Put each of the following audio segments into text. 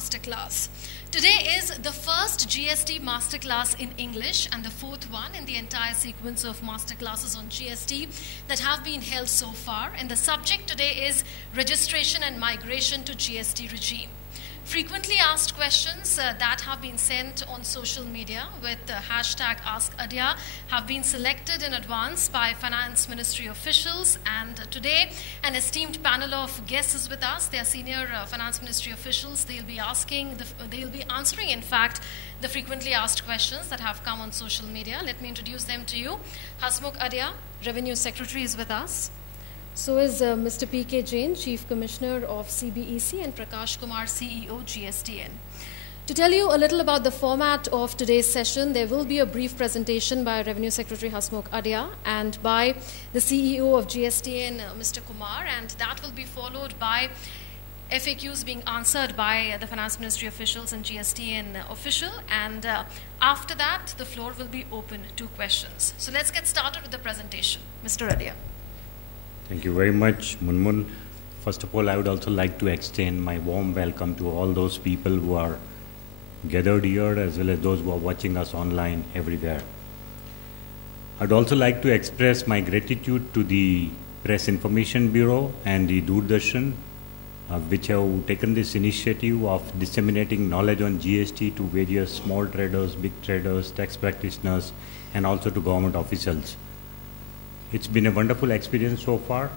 Masterclass. Today is the first GST Masterclass in English and the fourth one in the entire sequence of Masterclasses on GST that have been held so far. And the subject today is registration and migration to GST regime. Frequently asked questions that have been sent on social media with hashtag Ask Adhia have been selected in advance by Finance Ministry officials, and today an esteemed panel of guests is with us. They are senior Finance Ministry officials. They'll be answering in fact the frequently asked questions that have come on social media. Let me introduce them to you. Hasmukh Adhia, Revenue Secretary, is with us. So is Mr. P.K. Jain, Chief Commissioner of CBEC, and Prakash Kumar, CEO, GSTN. To tell you a little about the format of today's session, there will be a brief presentation by Revenue Secretary Hasmukh Adhia and by the CEO of GSTN, Mr. Kumar, and that will be followed by FAQs being answered by the Finance Ministry officials and GSTN official, and after that, the floor will be open to questions. So let's get started with the presentation. Mr. Adhia. Thank you very much, Munmun. First of all, I would also like to extend my warm welcome to all those people who are gathered here, as well as those who are watching us online everywhere. I'd also like to express my gratitude to the Press Information Bureau and the Doordarshan, which have taken this initiative of disseminating knowledge on GST to various small traders, big traders, tax practitioners, and also to government officials. It's been a wonderful experience so far.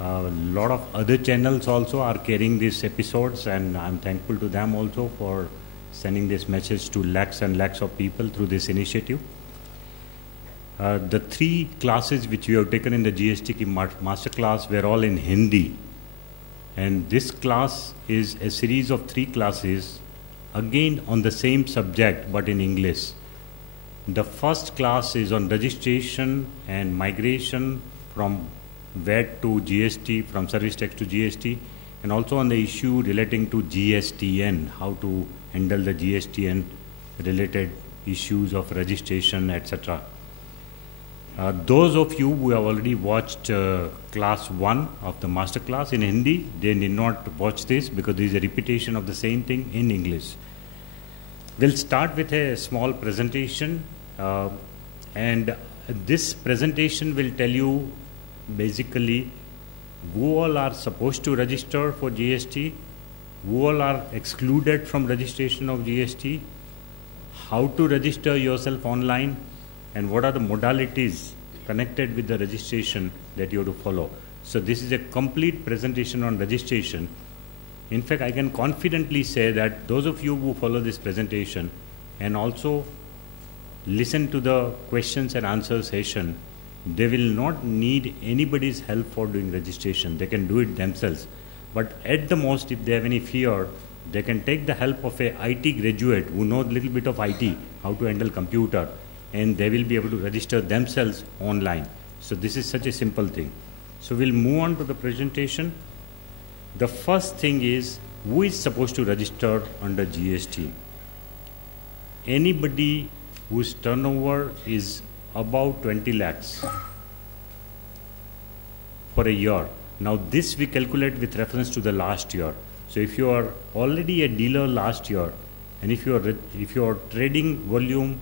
A lot of other channels also are carrying these episodes, and I'm thankful to them also for sending this message to lakhs and lakhs of people through this initiative. The three classes which we have taken in the GST Masterclass were all in Hindi. And this class is a series of three classes, again on the same subject but in English. The first class is on registration and migration from VAT to GST, from service tax to GST, and also on the issue relating to GSTN, how to handle the GSTN related issues of registration, etc. Those of you who have already watched class 1 of the master class in Hindi, they need not watch this because this is a repetition of the same thing in English. We'll start with a small presentation, and this presentation will tell you basically who all are supposed to register for GST, who all are excluded from registration of GST, how to register yourself online, and what are the modalities connected with the registration that you have to follow. So this is a complete presentation on registration. In fact, I can confidently say that those of you who follow this presentation and also listen to the questions and answer session, they will not need anybody's help for doing registration. They can do it themselves. But at the most, if they have any fear, they can take the help of a IT graduate who knows a little bit of IT, how to handle computer, and they will be able to register themselves online. So this is such a simple thing. So we'll move on to the presentation. The first thing is, who is supposed to register under GST? Anybody whose turnover is about 20 lakhs for a year. Now this we calculate with reference to the last year. So if you are already a dealer last year, and if your trading volume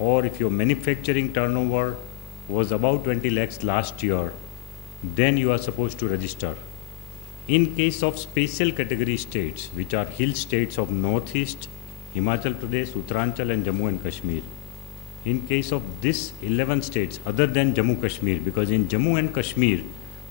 or if your manufacturing turnover was about 20 lakhs last year, then you are supposed to register. In case of special category states, which are hill states of Northeast, Himachal Pradesh, Uttaranchal and Jammu and Kashmir. In case of this 11 states, other than Jammu Kashmir, because in Jammu and Kashmir,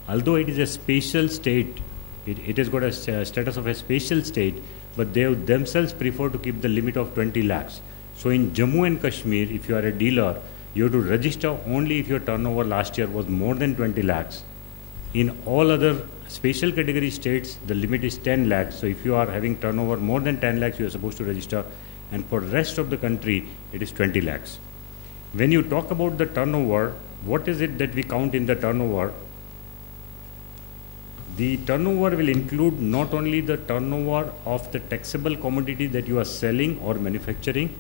although it is a special state, it has got a status of a special state, but they themselves prefer to keep the limit of 20 lakhs. So in Jammu and Kashmir, if you are a dealer, you have to register only if your turnover last year was more than 20 lakhs. In all other special category states, the limit is 10 lakhs. So if you are having turnover more than 10 lakhs, you are supposed to register. And for the rest of the country, it is 20 lakhs. When you talk about the turnover, what is it that we count in the turnover? The turnover will include not only the turnover of the taxable commodity that you are selling or manufacturing,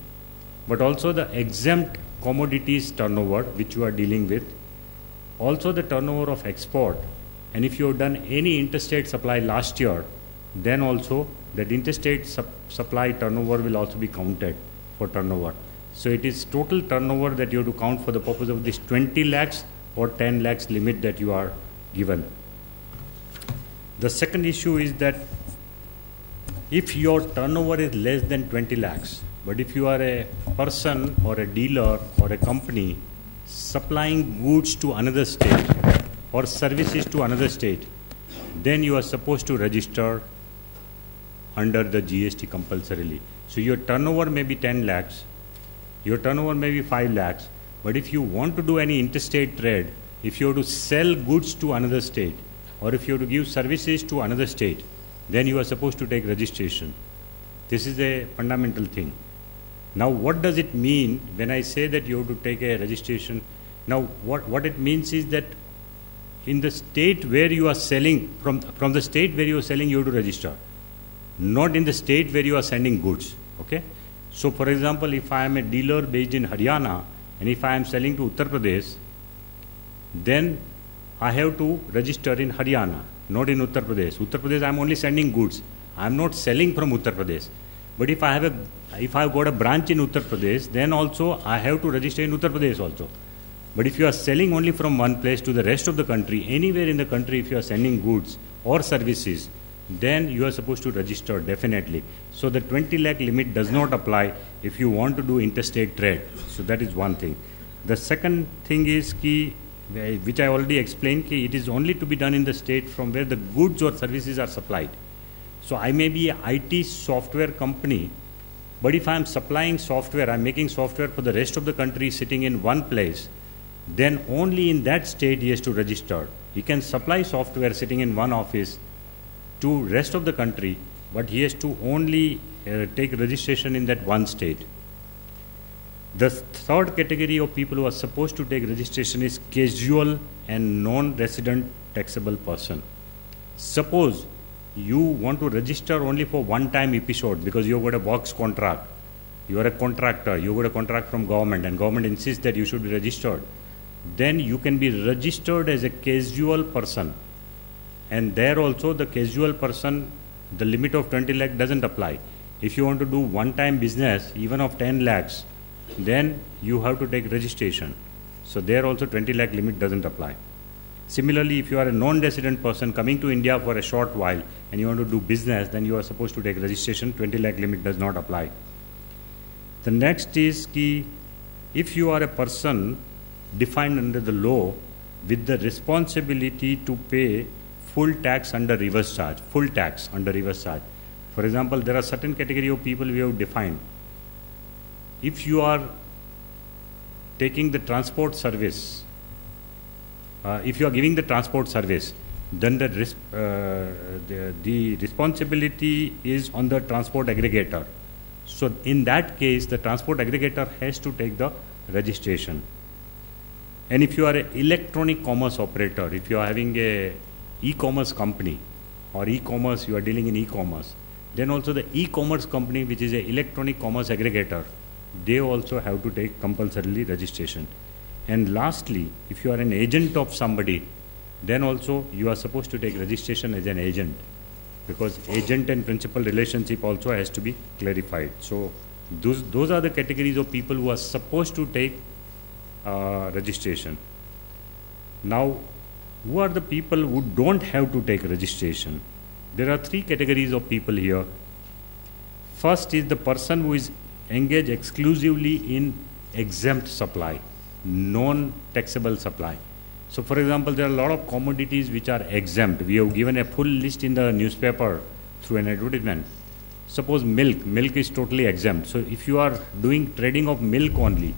but also the exempt commodities turnover which you are dealing with, also the turnover of export, and if you have done any interstate supply last year, then also that interstate supply turnover will also be counted for turnover. So it is total turnover that you have to count for the purpose of this 20 lakhs or 10 lakhs limit that you are given. The second issue is that if your turnover is less than 20 lakhs, but if you are a person or a dealer or a company supplying goods to another state or services to another state, then you are supposed to register under the GST compulsorily. So your turnover may be 10 lakhs, your turnover may be 5 lakhs, but if you want to do any interstate trade, if you have to sell goods to another state, or if you have to give services to another state, then you are supposed to take registration. This is a fundamental thing. Now, what does it mean when I say that you have to take a registration? Now, what it means is that in the state where you are selling, from the state where you are selling, you have to register, not in the state where you are sending goods. Okay? So, for example, if I am a dealer based in Haryana and if I am selling to Uttar Pradesh, then I have to register in Haryana, not in Uttar Pradesh. Uttar Pradesh, I am only sending goods. I am not selling from Uttar Pradesh. But if I have got a branch in Uttar Pradesh, then also I have to register in Uttar Pradesh also. But if you are selling only from one place to the rest of the country, anywhere in the country, if you are sending goods or services, then you are supposed to register definitely. So the 20 lakh limit does not apply if you want to do interstate trade. So that is one thing. The second thing is which I already explained, it is only to be done in the state from where the goods or services are supplied. So I may be an IT software company, but if I am supplying software, I am making software for the rest of the country sitting in one place, then only in that state he has to register. He can supply software sitting in one office to rest of the country, but he has to only take registration in that one state. The third category of people who are supposed to take registration is casual and non-resident taxable person. Suppose you want to register only for one-time episode because you have got a box contract, you are a contractor, you have got a contract from government and government insists that you should be registered, then you can be registered as a casual person. And there also the casual person, the limit of 20 lakh doesn't apply. If you want to do one-time business, even of 10 lakhs, then you have to take registration. So there also 20 lakh limit doesn't apply. Similarly, if you are a non-resident person coming to India for a short while and you want to do business, then you are supposed to take registration. 20 lakh limit does not apply. The next is if you are a person defined under the law with the responsibility to pay full tax under reverse charge, full tax under reverse charge. For example, there are certain category of people we have defined. If you are taking the transport service, if you are giving the transport service, then the responsibility is on the transport aggregator. So in that case, the transport aggregator has to take the registration. And if you are an electronic commerce operator, if you are having a e-commerce company or e-commerce, you are dealing in e-commerce, then also the e-commerce company, which is an electronic commerce aggregator, they also have to take compulsorily registration. And lastly, if you are an agent of somebody, then also you are supposed to take registration as an agent, because agent and principal relationship also has to be clarified. So those are the categories of people who are supposed to take registration. Now, who are the people who don't have to take registration? There are three categories of people here. First is the person who is engaged exclusively in exempt supply, non-taxable supply. So for example, there are a lot of commodities which are exempt. We have given a full list in the newspaper through an advertisement. Suppose milk is totally exempt. So if you are doing trading of milk only,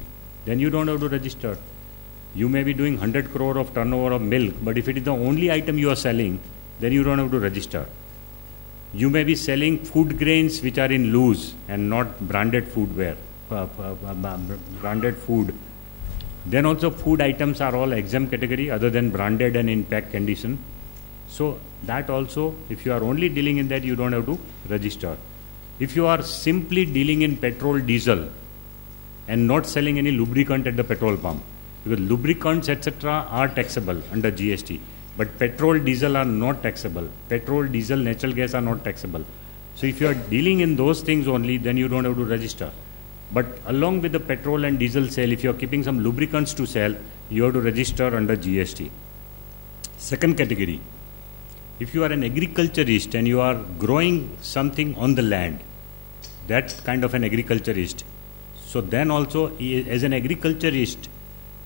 then you don't have to register. You may be doing 100 crore of turnover of milk, but if it is the only item you are selling, then you don't have to register. You may be selling food grains which are in loose and not branded foodware, branded food. Then also food items are all exempt category other than branded and in pack condition. So that also, if you are only dealing in that, you don't have to register. If you are simply dealing in petrol, diesel and not selling any lubricant at the petrol pump, because lubricants etc. are taxable under GST, but petrol, diesel are not taxable. Petrol, diesel, natural gas are not taxable. So if you are dealing in those things only, then you don't have to register. But along with the petrol and diesel sale, if you are keeping some lubricants to sell, you have to register under GST. Second category, if you are an agriculturist and you are growing something on the land, that kind of an agriculturist, so then also as an agriculturist,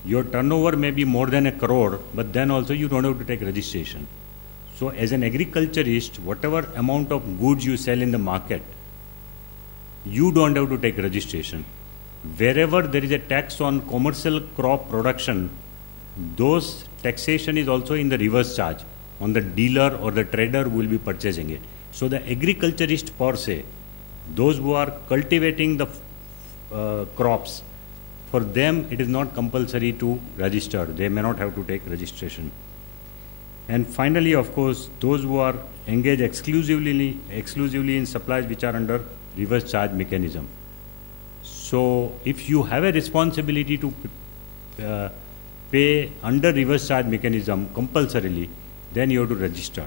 your turnover may be more than 1 crore, but then also you don't have to take registration. So as an agriculturist, whatever amount of goods you sell in the market, you don't have to take registration. Wherever there is a tax on commercial crop production, those taxation is also in the reverse charge on the dealer or the trader who will be purchasing it. So the agriculturist per se, those who are cultivating the crops, for them it is not compulsory to register. They may not have to take registration. And finally, of course, those who are engaged exclusively in supplies which are under reverse charge mechanism. So if you have a responsibility to pay under reverse charge mechanism compulsorily, then you have to register.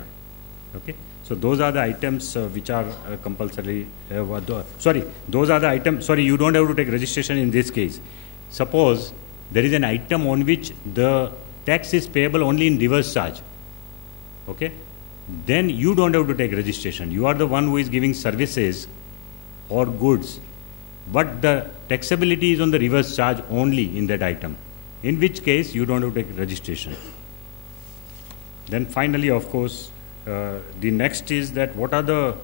Okay. So those are the items which are compulsory. Those are the items. Sorry, you don't have to take registration in this case. Suppose there is an item on which the tax is payable only in reverse charge. Okay. Then you don't have to take registration. You are the one who is giving services or goods, but the taxability is on the reverse charge only in that item, in which case you don't have to take registration. Then finally, of course, the next is that what are the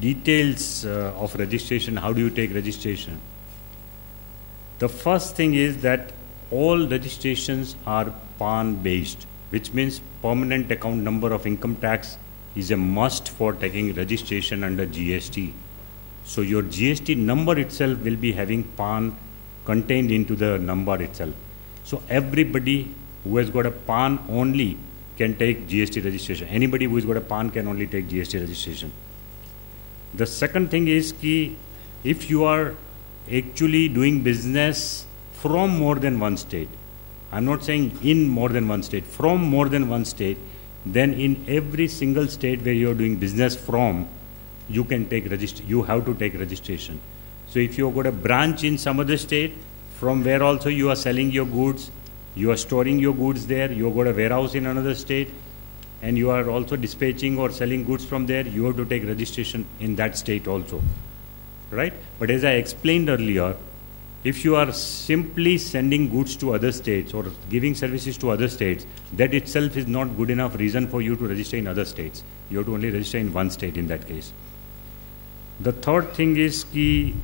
details of registration? How do you take registration? The first thing is that all registrations are PAN based, which means permanent account number of income tax is a must for taking registration under GST. So your GST number itself will be having PAN contained into the number itself. So everybody who has got a PAN only can take GST registration. Anybody who has got a PAN can only take GST registration. The second thing is कि if you are actually doing business from more than one state, I'm not saying in more than one state, from more than one state, then in every single state where you are doing business from, you can take you have to take registration. So if you have got a branch in some other state, from where also you are selling your goods, you are storing your goods there, you have got a warehouse in another state, and you are also dispatching or selling goods from there, you have to take registration in that state also, right? But as I explained earlier, if you are simply sending goods to other states or giving services to other states, that itself is not good enough reason for you to register in other states. You have to only register in one state in that case. The third thing is कि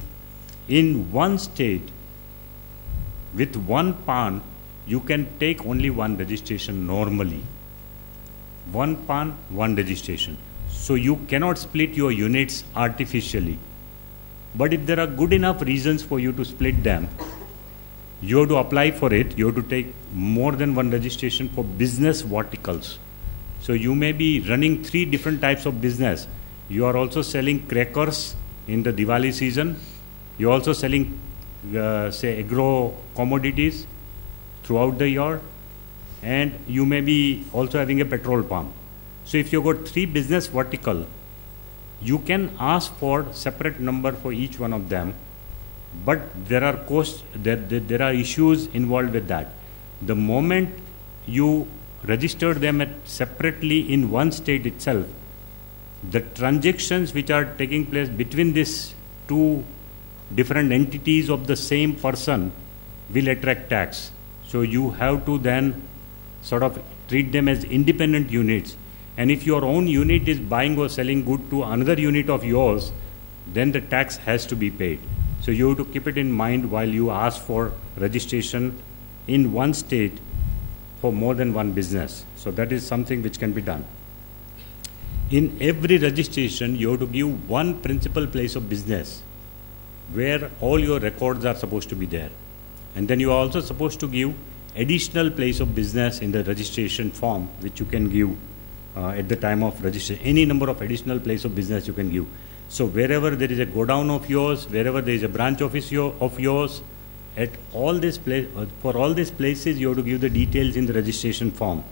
in one state, with one PAN, you can take only one registration normally. One PAN, one registration. So you cannot split your units artificially. But if there are good enough reasons for you to split them, you have to apply for it. You have to take more than one registration for business verticals. So you may be running 3 different types of business. You are also selling crackers in the Diwali season. You are also selling, say, agro commodities throughout the year. And you may be also having a petrol pump. So if you've got 3 business vertical, you can ask for separate number for each one of them, but there are costs, there are issues involved with that. The moment you register them separately in one state itself, the transactions which are taking place between these 2 different entities of the same person will attract tax. So you have to then sort of treat them as independent units. And if your own unit is buying or selling good to another unit of yours, then the tax has to be paid. So you have to keep it in mind while you ask for registration in one state for more than one business. So that is something which can be done. In every registration, you have to give one principal place of business where all your records are supposed to be there. And then you are also supposed to give additional place of business in the registration form, which you can give at the time of registration. Any number of additional place of business you can give. So wherever there is a godown of yours, wherever there is a branch office of yours, at all this place, for all these places you have to give the details in the registration form.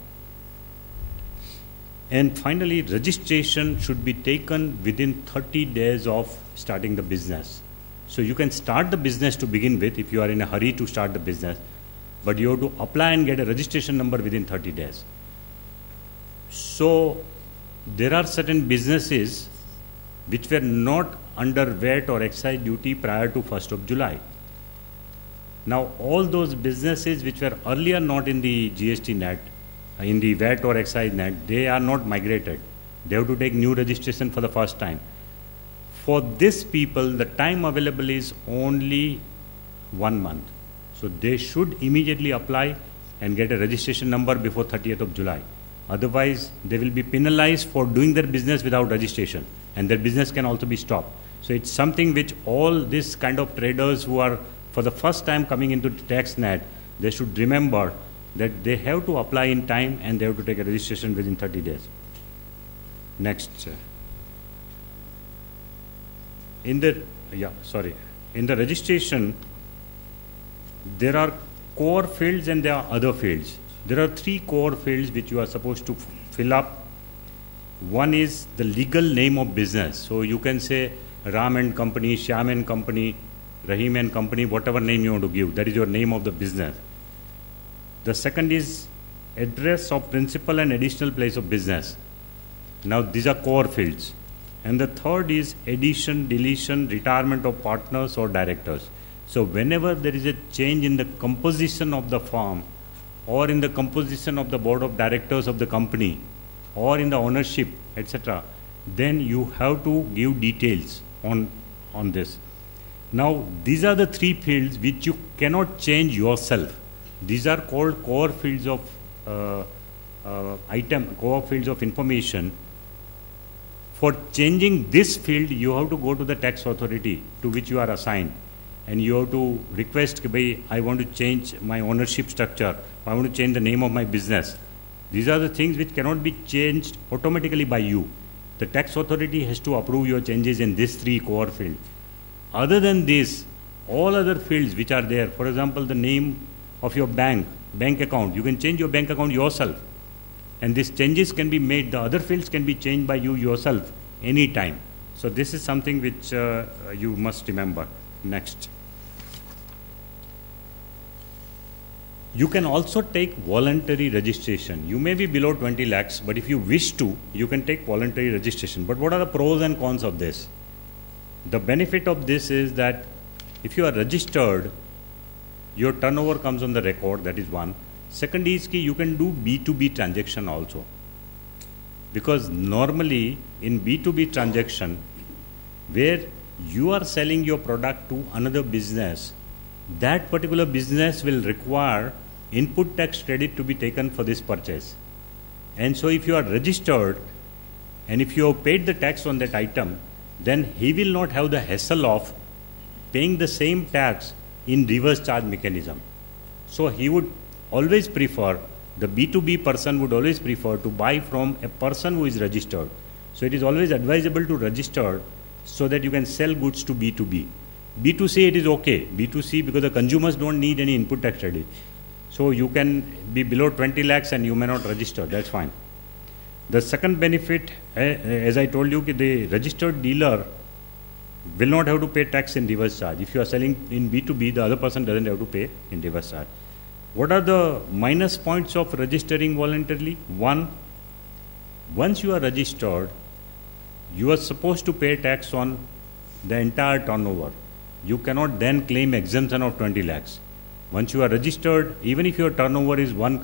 And finally, registration should be taken within 30 days of starting the business. So you can start the business to begin with if you are in a hurry to start the business, but you have to apply and get a registration number within 30 days. So there are certain businesses which were not under VAT or excise duty prior to 1st of July. Now all those businesses which were earlier not in the GST net, in the VAT or excise net, they are not migrated. They have to take new registration for the first time. For these people, the time available is only 1 month. So they should immediately apply and get a registration number before 30th of July. Otherwise, they will be penalized for doing their business without registration, and their business can also be stopped. So it's something which all this kind of traders who are for the first time coming into the tax net, they should remember that they have to apply in time and they have to take a registration within 30 days. Next. In the registration, there are core fields and there are other fields. There are 3 core fields which you are supposed to fill up. One is the legal name of business. So you can say Ram and Company, Shyam and Company, Rahim and Company, whatever name you want to give. That is your name of the business. The second is address of principal and additional place of business. Now these are core fields. And the third is addition, deletion, retirement of partners or directors. So whenever there is a change in the composition of the firm or in the composition of the board of directors of the company or in the ownership, etc., then you have to give details on this. Now these are the 3 fields which you cannot change yourself. These are called core fields of core fields of information. For changing this field, you have to go to the tax authority to which you are assigned, and you have to request, I want to change my ownership structure, I want to change the name of my business. These are the things which cannot be changed automatically by you. The tax authority has to approve your changes in these 3 core fields. Other than this, all other fields which are there, for example, the name of your bank account, you can change your bank account yourself. And these changes can be made, the other fields can be changed by you yourself anytime. So this is something which you must remember. Next. You can also take voluntary registration. You may be below 20 lakhs, but if you wish to, you can take voluntary registration. But what are the pros and cons of this? The benefit of this is that if you are registered, your turnover comes on the record, that is one. Second is you can do B2B transaction also. Because normally in B2B transaction, where you are selling your product to another business, that particular business will require input tax credit to be taken for this purchase. And so if you are registered and if you have paid the tax on that item, then he will not have the hassle of paying the same tax in reverse charge mechanism. So he would always prefer, the B2B person would always prefer to buy from a person who is registered. So it is always advisable to register so that you can sell goods to B2B. B2C it is okay, B2C because the consumers don't need any input tax credit. So you can be below 20 lakhs and you may not register, that's fine. The second benefit, as I told you, the registered dealer will not have to pay tax in reverse charge. If you are selling in B2B, the other person doesn't have to pay in reverse charge. What are the minus points of registering voluntarily? One, once you are registered, you are supposed to pay tax on the entire turnover. You cannot then claim exemption of 20 lakhs. Once you are registered, even if your turnover is 1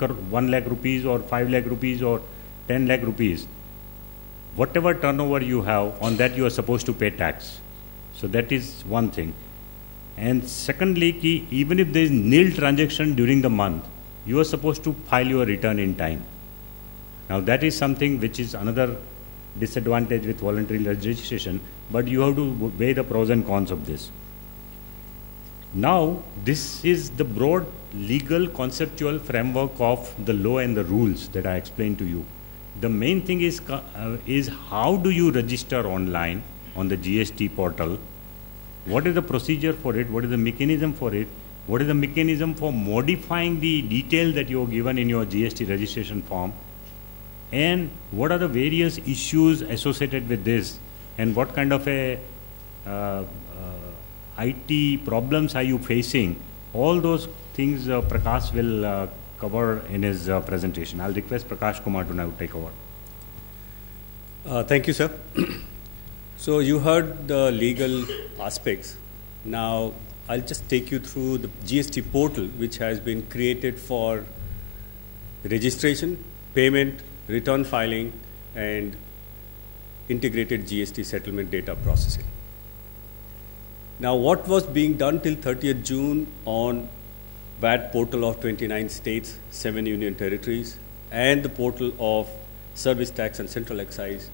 lakh rupees or 5 lakh rupees or 10 lakh rupees, whatever turnover you have, on that you are supposed to pay tax. So that is one thing. And secondly, even if there is nil transaction during the month, you are supposed to file your return in time. Now that is something which is another disadvantage with voluntary registration, but you have to weigh the pros and cons of this. Now this is the broad legal conceptual framework of the law and the rules that I explained to you. The main thing is how do you register online on the GST portal? What is the procedure for it? What is the mechanism for it? What is the mechanism for modifying the detail that you have given in your GST registration form? and what are the various issues associated with this, and what kind of a IT problems are you facing? All those things Prakash will cover in his presentation. I'll request Prakash Kumar to now take over. Thank you, sir. So you heard the legal aspects. Now I'll just take you through the GST portal, which has been created for registration, payment, return filing, and integrated GST settlement data processing. Now, what was being done till 30th June on VAT portal of 29 states, 7 union territories, and the portal of service tax and central excise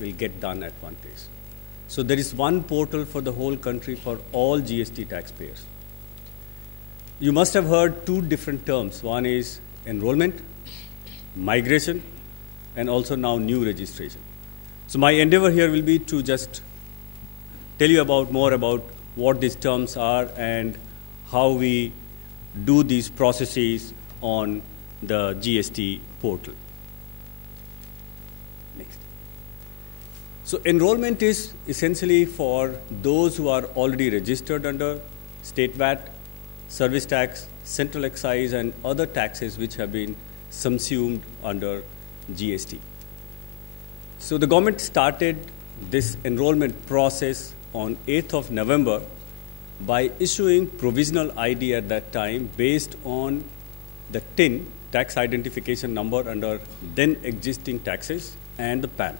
will get done at one place. So there is one portal for the whole country for all GST taxpayers. You must have heard two different terms. One is enrollment, migration, and also now new registration. So my endeavor here will be to just tell you more about what these terms are and how we do these processes on the GST portal. Next. So enrollment is essentially for those who are already registered under state VAT, service tax, central excise, and other taxes which have been subsumed under GST. So the government started this enrollment process on 8th of November by issuing provisional ID at that time based on the TIN, tax identification number under then existing taxes, and the PAN.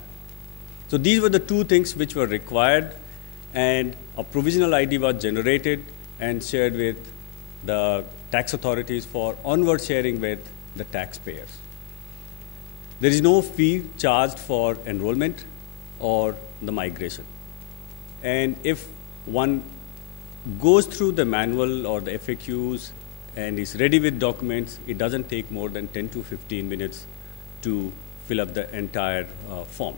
So these were the two things which were required, and a provisional ID was generated and shared with the tax authorities for onward sharing with the taxpayers. There is no fee charged for enrollment or the migration. And if one goes through the manual or the FAQs and is ready with documents, it doesn't take more than 10 to 15 minutes to fill up the entire form.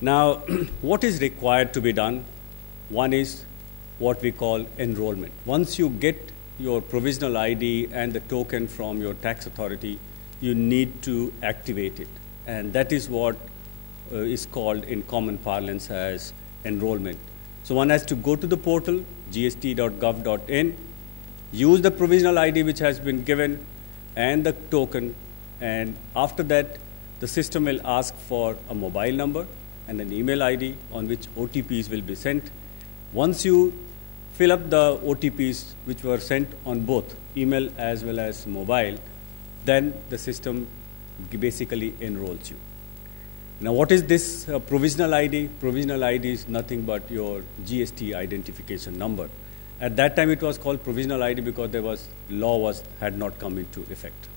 Now, what is required to be done? One is what we call enrollment. Once you get your provisional ID and the token from your tax authority, you need to activate it. And that is what is called in common parlance as enrollment. So one has to go to the portal, gst.gov.in, use the provisional ID which has been given and the token, and after that, the system will ask for a mobile number and an email ID on which OTPs will be sent. Once you fill up the OTPs which were sent on both email as well as mobile, then the system basically enrolls you. Now, what is this provisional ID? Provisional ID is nothing but your GST identification number. At that time, it was called provisional ID because law had not come into effect.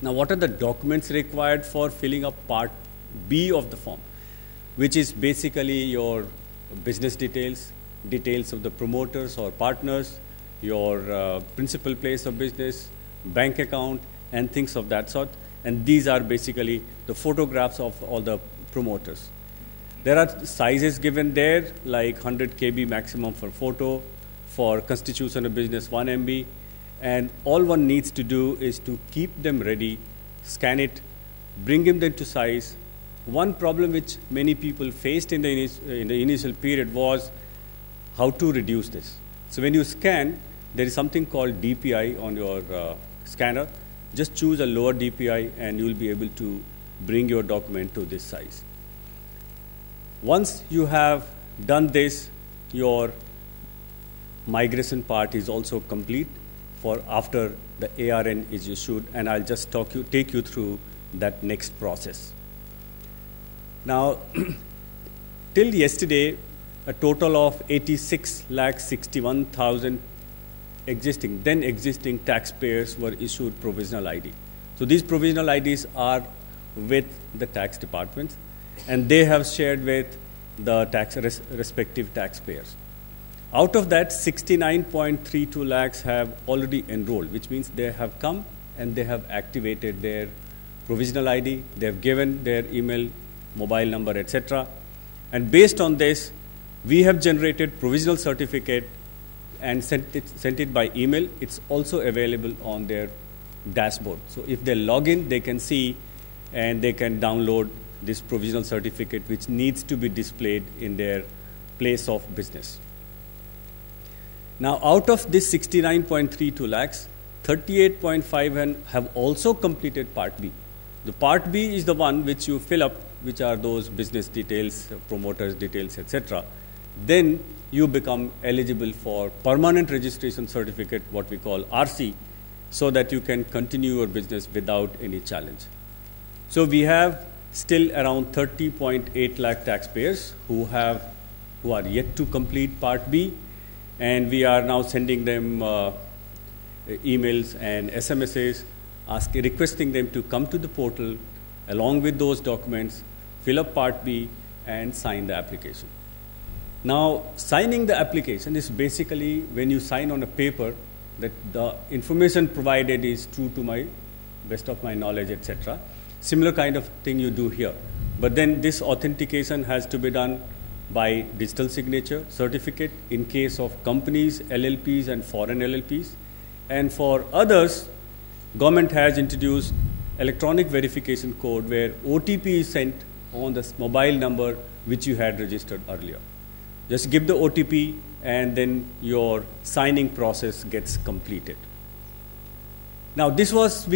Now, what are the documents required for filling up Part B of the form, which is basically your business details, details of the promoters or partners, your principal place of business, bank account, and things of that sort. And these are basically the photographs of all the promoters. There are sizes given there, like 100 KB maximum for photo, for constitution of business 1 MB, and all one needs to do is to keep them ready, scan it, bring them into size. One problem which many people faced in the initial period was how to reduce this. So when you scan, there is something called DPI on your scanner. Just choose a lower DPI and you will be able to bring your document to this size. Once you have done this, your migration part is also complete for after the ARN is issued, and I'll just take you through that next process. Now, till yesterday, a total of 86,61,000 then existing taxpayers were issued provisional ID. So these provisional IDs are with the tax departments, and they have shared with the respective taxpayers. Out of that, 69.32 lakhs have already enrolled, which means they have come and they have activated their provisional ID, they have given their email, mobile number, etc. And based on this, we have generated provisional certificate and sent it by email. It's also available on their dashboard. So if they log in, they can see and they can download this provisional certificate, which needs to be displayed in their place of business. Now, out of this 69.32 lakhs, 38.5 have also completed Part B. The Part B is the one which you fill up, which are those business details, promoters details, etc. Then you become eligible for permanent registration certificate, what we call RC, so that you can continue your business without any challenge. So we have still around 30.8 lakh taxpayers who are yet to complete Part B, and we are now sending them emails and SMSs requesting them to come to the portal along with those documents, fill up Part B, and sign the application. Now, signing the application is basically when you sign on a paper that the information provided is true to my best of my knowledge, etc. Similar kind of thing you do here. But then this authentication has to be done by digital signature certificate in case of companies, LLPs, and foreign LLPs. And for others, government has introduced electronic verification code where OTP is sent on the mobile number which you had registered earlier. Just give the OTP and then your signing process gets completed. Now, this was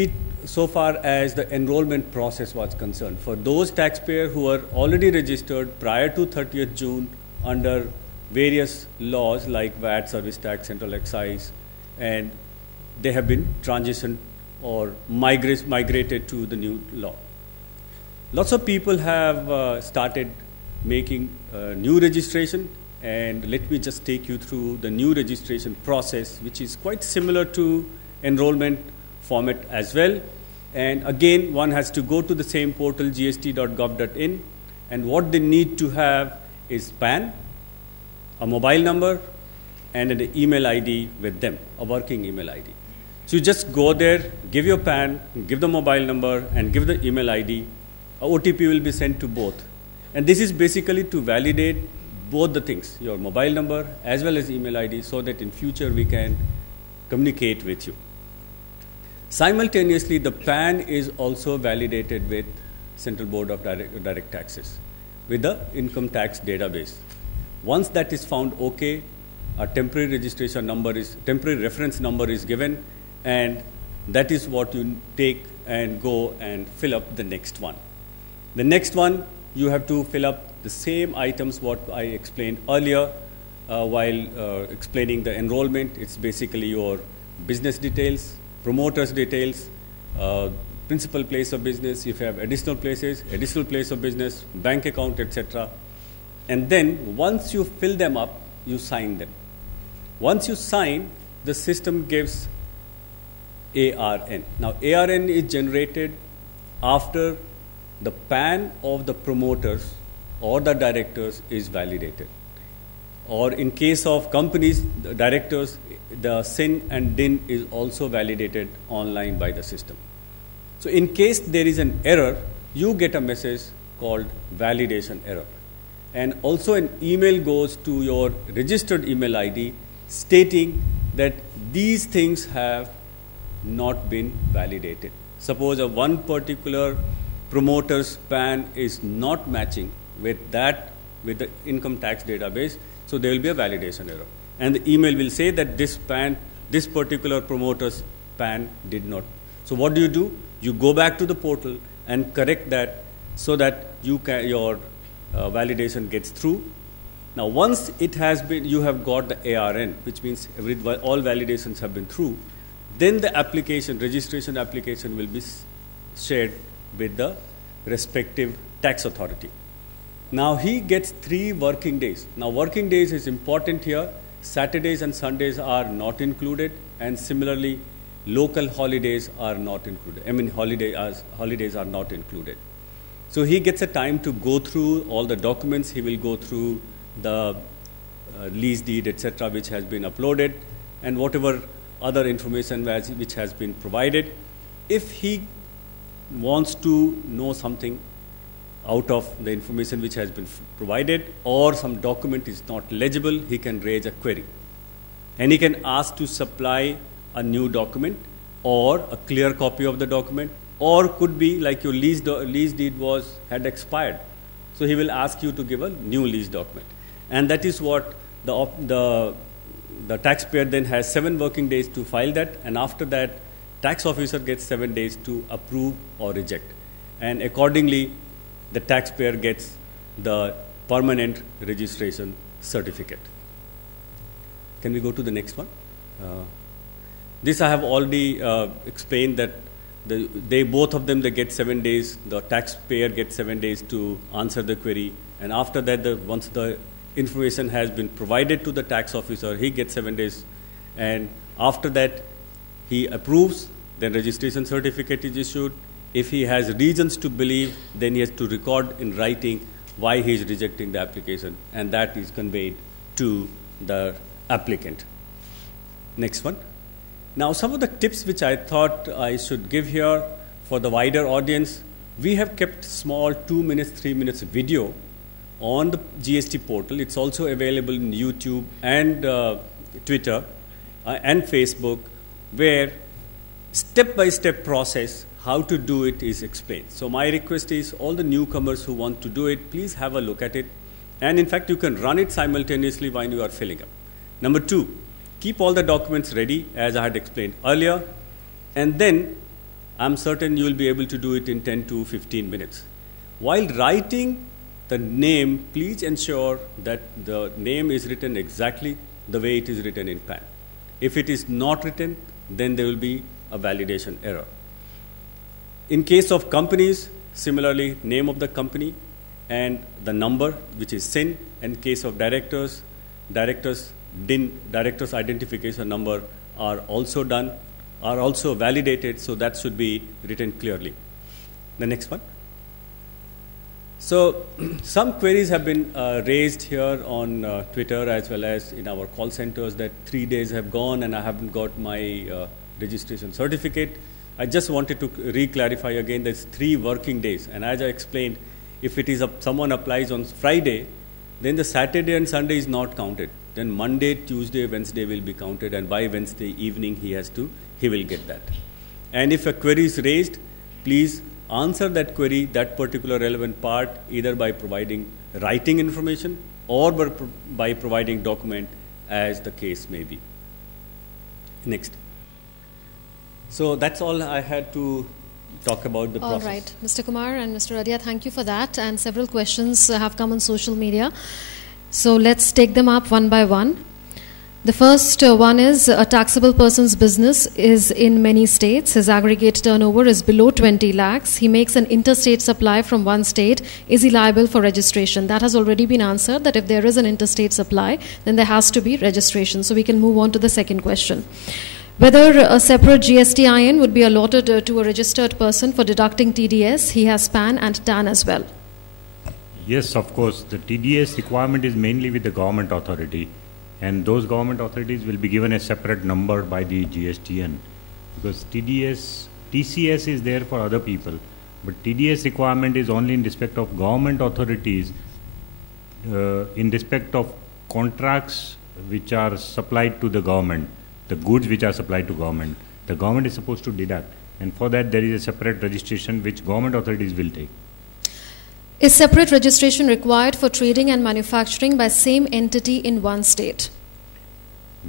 so far as the enrollment process was concerned. For those taxpayers who are already registered prior to 30th June under various laws like VAT, service tax, central excise, and they have been transitioned or migrated to the new law. Lots of people have started making new registration, and let me just take you through the new registration process, which is quite similar to enrollment format as well. And again, one has to go to the same portal, gst.gov.in, and what they need to have is PAN, a mobile number, and an email ID with them, a working email ID. So you just go there, give your PAN, give the mobile number, and give the email ID. A OTP will be sent to both. And this is basically to validate both the things, your mobile number as well as email ID, so that in future we can communicate with you. Simultaneously, the PAN is also validated with Central Board of Direct Taxes with the income tax database. Once that is found okay, a temporary reference number is given, and that is what you take and go and fill up the next one. The next one, you have to fill up the same items what I explained earlier while explaining the enrollment. It's basically your business details, promoters details, principal place of business, if you have additional places, additional place of business, bank account, etc. And then once you fill them up, you sign them. Once you sign, the system gives ARN. Now, ARN is generated after the PAN of the promoters or the directors is validated. Or in case of companies, the directors, the SIN and DIN is also validated online by the system. So in case there is an error, you get a message called validation error. And also an email goes to your registered email ID stating that these things have not been validated. Suppose a one particular promoter's PAN is not matching with the income tax database, so there will be a validation error. And the email will say that this particular promoter's PAN did not. So what do? You go back to the portal and correct that so that your validation gets through. Now, once you have got the ARN, which means all validations have been through, then the registration application will be shared with the respective tax authority. Now, he gets 3 working days. Now, working days is important here. Saturdays and Sundays are not included, and similarly, local holidays are not included. Holidays are not included. So he gets a time to go through all the documents. He will go through the lease deed, etc., which has been uploaded, and whatever other information which has been provided. If he wants to know something out of the information which has been provided, or some document is not legible, he can raise a query. And he can ask to supply a new document or a clear copy of the document, or could be like your lease deed had expired. So he will ask you to give a new lease document. And that is what the taxpayer then has 7 working days to file that, and after that, tax officer gets 7 days to approve or reject. And accordingly, the taxpayer gets the permanent registration certificate. Can we go to the next one? This I have already explained that both of them get 7 days. The taxpayer gets 7 days to answer the query, and after that, once the information has been provided to the tax officer, he gets 7 days, and after that, he approves. Then registration certificate is issued. If he has reasons to believe, then he has to record in writing why he is rejecting the application, and that is conveyed to the applicant. Next one. Now, some of the tips which I thought I should give here for the wider audience, we have kept small 2 minutes, 3 minutes video on the GST portal. It's also available in YouTube and Twitter and Facebook, where step-by-step process, how to do it is explained. So my request is all the newcomers who want to do it, please have a look at it. And in fact, you can run it simultaneously while you are filling up. Number 2, keep all the documents ready, as I had explained earlier, and then I'm certain you will be able to do it in 10 to 15 minutes. While writing the name, please ensure that the name is written exactly the way it is written in PAN. If it is not written, then there will be a validation error. In case of companies, similarly, name of the company and the number, which is SIN. In case of directors, directors identification number are also validated, so that should be written clearly. The next one. So some queries have been raised here on Twitter as well as in our call centers that 3 days have gone and I haven't got my registration certificate. I just wanted to re-clarify again, there's 3 working days, and as I explained, if it is someone applies on Friday, then the Saturday and Sunday is not counted. Then Monday, Tuesday, Wednesday will be counted, and by Wednesday evening he will get that. And if a query is raised, please answer that query, that particular relevant part, either by providing writing information or by providing document, as the case may be. Next. So that's all I had to talk about the process. All right, Mr. Kumar and Mr. Adhia, thank you for that. And several questions have come on social media. So let's take them up one by one. The first one is, a taxable person's business is in many states. His aggregate turnover is below 20 lakhs. He makes an interstate supply from one state. Is he liable for registration? That has already been answered, that if there is an interstate supply, then there has to be registration. So we can move on to the second question. Whether a separate GST-IN would be allotted to a registered person for deducting TDS. He has PAN and TAN as well. Yes, of course. The TDS requirement is mainly with the government authority, and those government authorities will be given a separate number by the GSTN, because TCS is there for other people, but TDS requirement is only in respect of government authorities, in respect of contracts which are supplied to the government, the goods which are supplied to government. The government is supposed to deduct, and for that there is a separate registration which government authorities will take. Is separate registration required for trading and manufacturing by same entity in one state?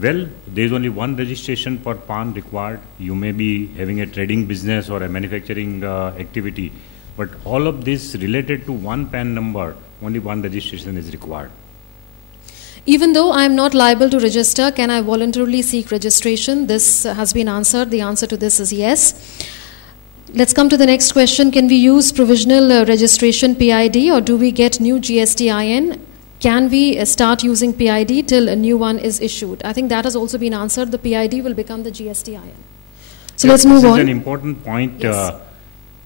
Well, there is only one registration per PAN required. You may be having a trading business or a manufacturing activity, but all of this related to one PAN number, only one registration is required. Even though I am not liable to register, can I voluntarily seek registration? This has been answered. The answer to this is yes. Let's come to the next question. Can we use provisional registration PID, or do we get new GST-IN? Can we start using PID till a new one is issued? I think that has also been answered. The PID will become the GST-IN. So let's move on. This is an important point. Yes.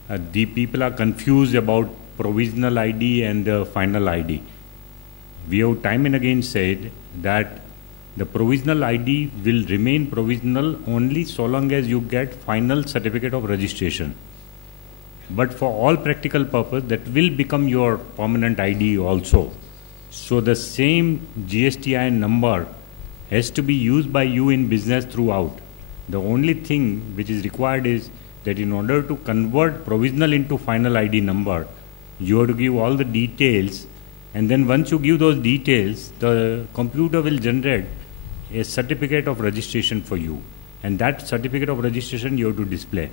The people are confused about provisional ID and the final ID. We have time and again said that the provisional ID will remain provisional only so long as you get final certificate of registration. But for all practical purpose, that will become your permanent ID also. So the same GST-IN number has to be used by you in business throughout. The only thing which is required is that in order to convert provisional into final ID number, you have to give all the details, and then once you give those details, the computer will generate a certificate of registration for you, and that certificate of registration you have to display.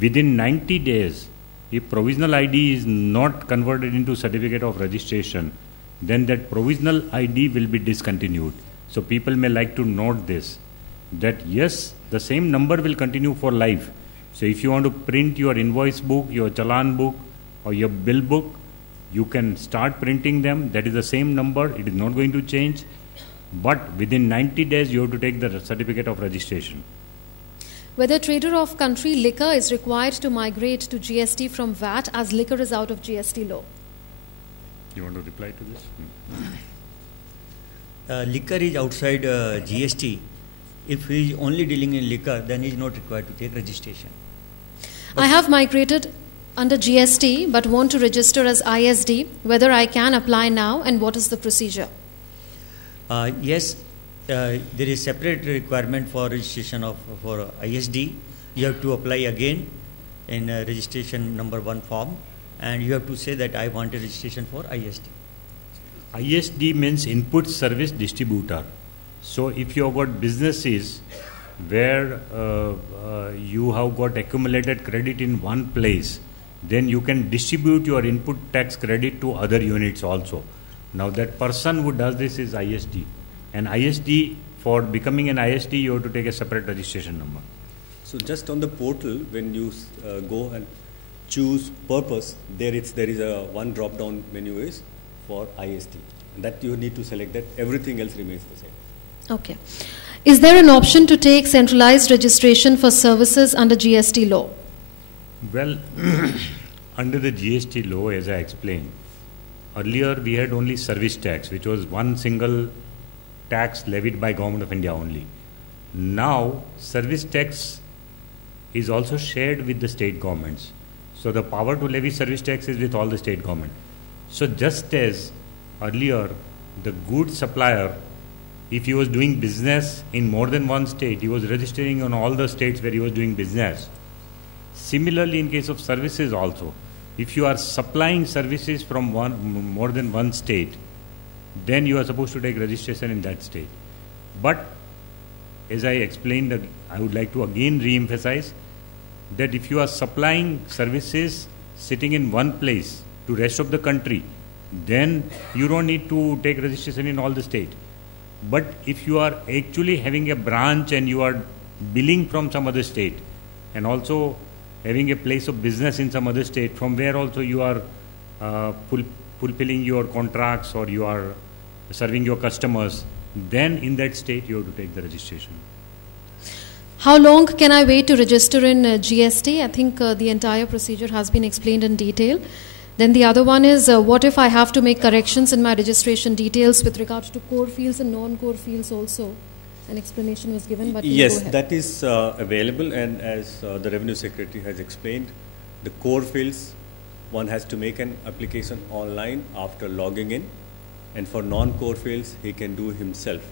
Within 90 days, if provisional ID is not converted into certificate of registration, then that provisional ID will be discontinued. So people may like to note this, that yes, the same number will continue for life. So if you want to print your invoice book, your challan book, or your bill book, you can start printing them. That is the same number. It is not going to change. But within 90 days, you have to take the certificate of registration. Whether trader of country liquor is required to migrate to GST from VAT as liquor is out of GST law? You want to reply to this? Liquor is outside GST. If he is only dealing in liquor, then he is not required to take registration. I have migrated under GST but want to register as ISD. Whether I can apply now and what is the procedure? Yes, there is separate requirement for registration for ISD. You have to apply again in registration number 1 form, and you have to say that I want a registration for ISD. ISD means input service distributor. So if you have got businesses where you have got accumulated credit in one place, then you can distribute your input tax credit to other units also. Now that person who does this is ISD. And ISD, for becoming an ISD, you have to take a separate registration number. So just on the portal, when you go and choose purpose, there is a one drop down menu is for ISD. And that you need to select that. Everything else remains the same. Okay. Is there an option to take centralized registration for services under GST law? Well, under the GST law, as I explained, earlier we had only service tax, which was one single tax levied by Government of India only. Now, service tax is also shared with the state governments. So the power to levy service tax is with all the state government. So just as earlier, the goods supplier, if he was doing business in more than one state, he was registering on all the states where he was doing business. Similarly, in case of services also, if you are supplying services from more than one state, then you are supposed to take registration in that state. But as I explained, I would like to again re-emphasize that if you are supplying services sitting in one place to rest of the country, then you don't need to take registration in all the state. But if you are actually having a branch and you are billing from some other state and also having a place of business in some other state from where also you are fulfilling your contracts or you are serving your customers, then in that state you have to take the registration. How long can I wait to register in GST? I think the entire procedure has been explained in detail. Then the other one is, what if I have to make corrections in my registration details with regard to core fields and non-core fields also? An explanation was given, but yes, that is available, and as the Revenue Secretary has explained, the core fields, one has to make an application online after logging in, and for non-core fields, he can do himself.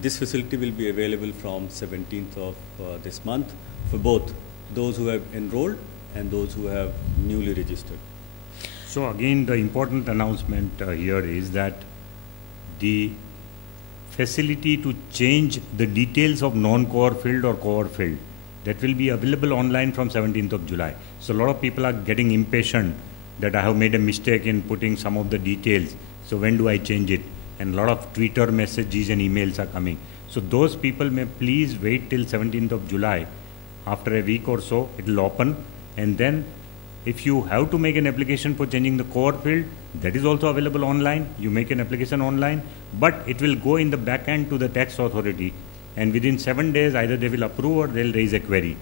This facility will be available from 17th of this month for both those who have enrolled and those who have newly registered. So again, the important announcement here is that the facility to change the details of non-core field or core field, that will be available online from 17th of July. So a lot of people are getting impatient that I have made a mistake in putting some of the details. So when do I change it? And a lot of Twitter messages and emails are coming. So those people may please wait till 17th of July. After a week or so, it will open, and then if you have to make an application for changing the core field, that is also available online. You make an application online, but it will go in the back end to the tax authority, and within 7 days either they will approve or they will raise a query.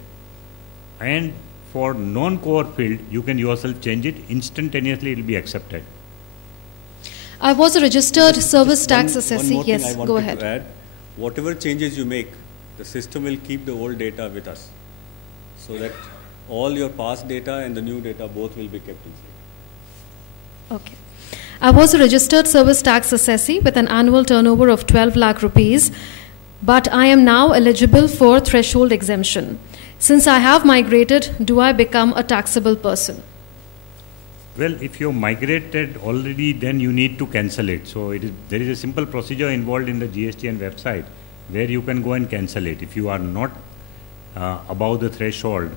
And for non-core field, you can yourself change it instantaneously, it will be accepted. I was a registered service tax assessee. One more yes, thing I wanted go ahead. to add, whatever changes you make, the system will keep the old data with us, so that all your past data and the new data both will be kept inside. Okay. I was a registered service tax assessee with an annual turnover of 12 lakh rupees. but I am now eligible for threshold exemption. Since I have migrated, do I become a taxable person? Well, if you migrated already, then you need to cancel it. So there is a simple procedure involved in the GSTN website where you can go and cancel it. If you are not above the threshold,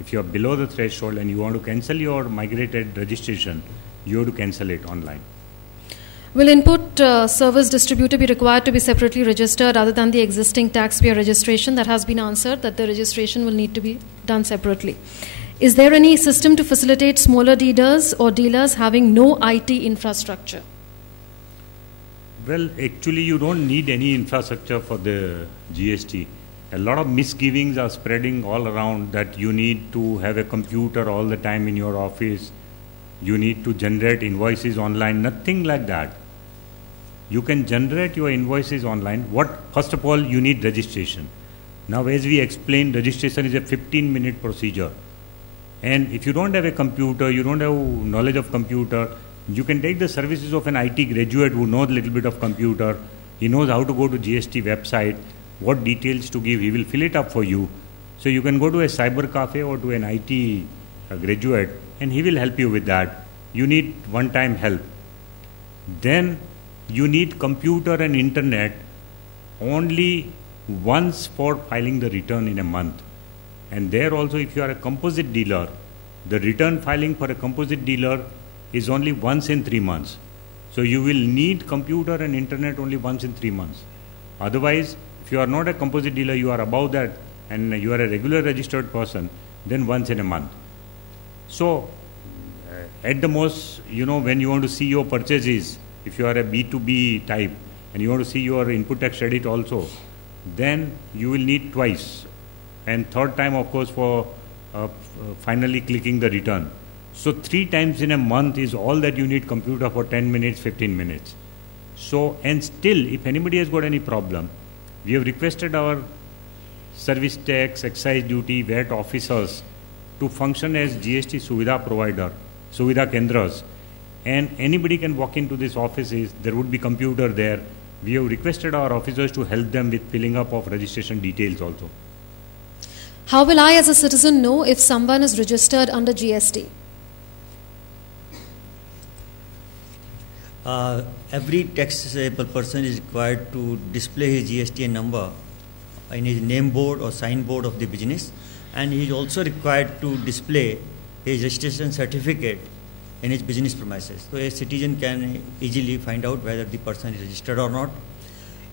if you are below the threshold and you want to cancel your migrated registration, you have to cancel it online. Will input service distributor be required to be separately registered other than the existing taxpayer registration? That has been answered, that the registration will need to be done separately. Is there any system to facilitate smaller dealers or dealers having no IT infrastructure? Well, actually you don't need any infrastructure for the GST. A lot of misgivings are spreading all around that you need to have a computer all the time in your office. You need to generate invoices online. Nothing like that. You can generate your invoices online. First of all, you need registration. Now, as we explained, registration is a 15-minute procedure. And if you don't have a computer, you don't have knowledge of computer, you can take the services of an IT graduate who knows a little bit of computer. He knows how to go to GST website, what details to give. He will fill it up for you. So you can go to a cyber cafe or to an IT graduate and he will help you with that. You need one-time help. Then you need computer and internet only once for filing the return in a month. And there also, if you are a composite dealer, the return filing for a composite dealer is only once in 3 months. So you will need computer and internet only once in 3 months. Otherwise, if you are not a composite dealer, you are above that and you are a regular registered person, then once in a month. So at the most, when you want to see your purchases, if you are a B2B type and you want to see your input tax credit also, then you will need twice. And third time, of course, for finally clicking the return. So 3 times in a month is all that you need computer for 10 minutes, 15 minutes. So, and still, if anybody has got any problem, we have requested our service tax, excise duty, VAT officers to function as GST Suvidha provider, Suvidha Kendras. And anybody can walk into these offices, there would be computer there. We have requested our officers to help them with filling up of registration details also. How will I as a citizen know if someone is registered under GST? Every taxable person is required to display his GST number in his name board or sign board of the business, and he is also required to display his registration certificate in his business premises. So a citizen can easily find out whether the person is registered or not.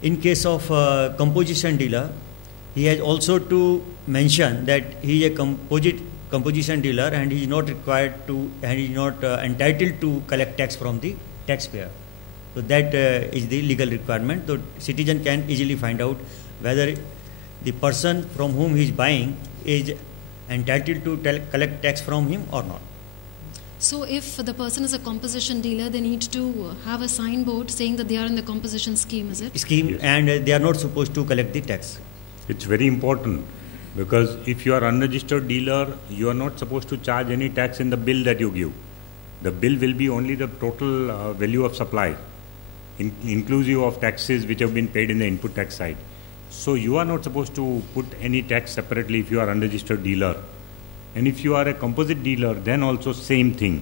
In case of composition dealer, he has also to mention that he is a composition dealer and he is not required to, and he is not entitled to collect tax from the taxpayer. So that is the legal requirement. So citizen can easily find out whether the person from whom he is buying is entitled to collect tax from him or not. So if the person is a composition dealer, they need to have a signboard saying that they are in the composition scheme, is it? Scheme, yes. And they are not supposed to collect the tax. It's very important because if you are unregistered dealer, you are not supposed to charge any tax in the bill that you give. The bill will be only the total value of supply, inclusive of taxes which have been paid in the input tax side. So you are not supposed to put any tax separately if you are unregistered dealer. And if you are a composite dealer, then also same thing.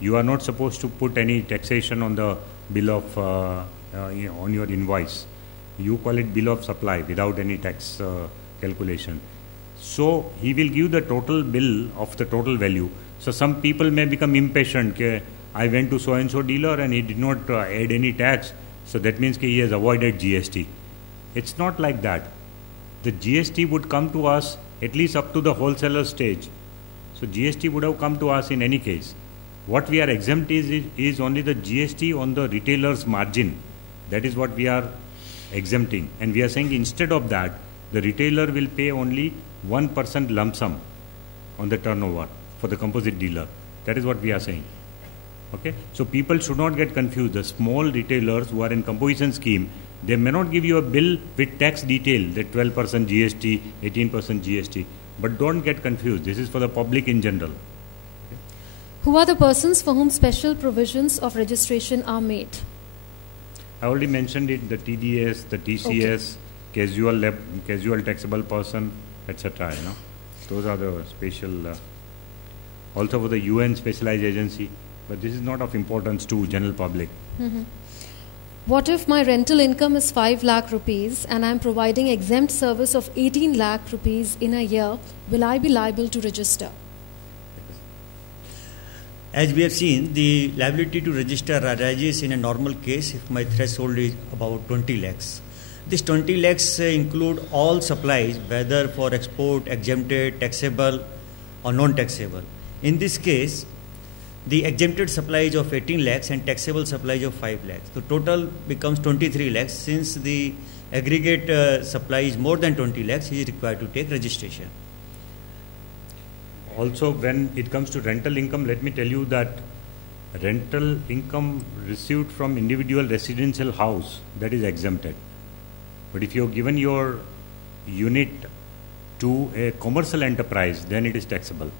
You are not supposed to put any taxation on the bill of, on your invoice. You call it bill of supply without any tax calculation. So he will give the total bill of the total value. So some people may become impatient. I went to so-and-so dealer and he did not add any tax. So that means he has avoided GST. It's not like that. The GST would come to us at least up to the wholesaler stage. So GST would have come to us in any case. What we are exempt is only the GST on the retailer's margin. That is what we are exempting. And we are saying instead of that, the retailer will pay only 1% lump sum on the turnover for the composite dealer. That is what we are saying. Okay? So people should not get confused. The small retailers who are in composition scheme, they may not give you a bill with tax detail, that 12% GST, 18% GST. But don't get confused. This is for the public in general. Okay? Who are the persons for whom special provisions of registration are made? I already mentioned it, the TDS, the TCS, casual taxable person, etc. Those are the special. Also for the UN specialized agency, but this is not of importance to general public. What if my rental income is 5 lakh rupees and I am providing exempt service of 18 lakh rupees in a year? Will I be liable to register? As we have seen, the liability to register arises in a normal case if my threshold is about 20 lakhs. This 20 lakhs include all supplies, whether for export, exempted, taxable or non-taxable. In this case, the exempted supplies of 18 lakhs and taxable supplies of 5 lakhs. So total becomes 23 lakhs. Since the aggregate supply is more than 20 lakhs, he is required to take registration. Also, when it comes to rental income, let me tell you that rental income received from individual residential house, that is exempted. But if you have given your unit to a commercial enterprise, then it is taxable.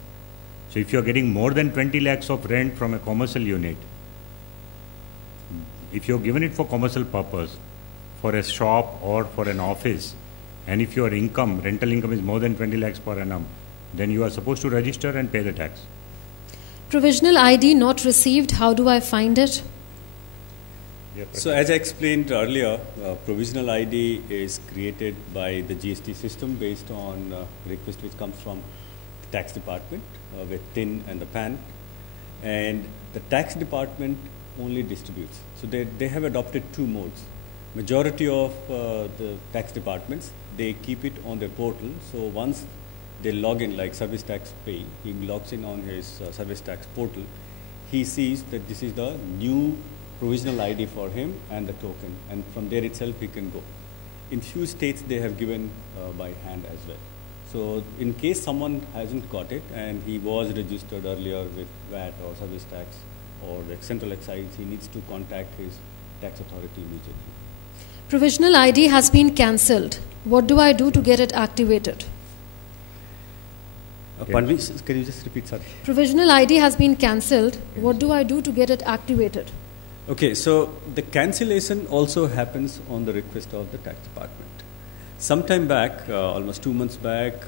So if you are getting more than 20 lakhs of rent from a commercial unit, if you have given it for commercial purpose, for a shop or for an office, and if your income, rental income is more than 20 lakhs per annum, then you are supposed to register and pay the tax. Provisional ID not received, how do I find it? So as I explained earlier, provisional ID is created by the GST system based on request which comes from the tax department with TIN and the PAN, and the tax department only distributes. So they have adopted two modes. Majority of the tax departments, they keep it on their portal. So once they log in, like service tax pay, he logs in on his service tax portal, he sees that this is the new provisional ID for him and the token, and from there itself he can go. In few states they have given by hand as well. So in case someone hasn't got it and he was registered earlier with VAT or service tax or the central excise, he needs to contact his tax authority immediately. Provisional ID has been cancelled. What do I do to get it activated? Can you just repeat, sorry? Provisional ID has been cancelled. What do I do to get it activated? Okay, so the cancellation also happens on the request of the tax department. Sometime back, almost 2 months back,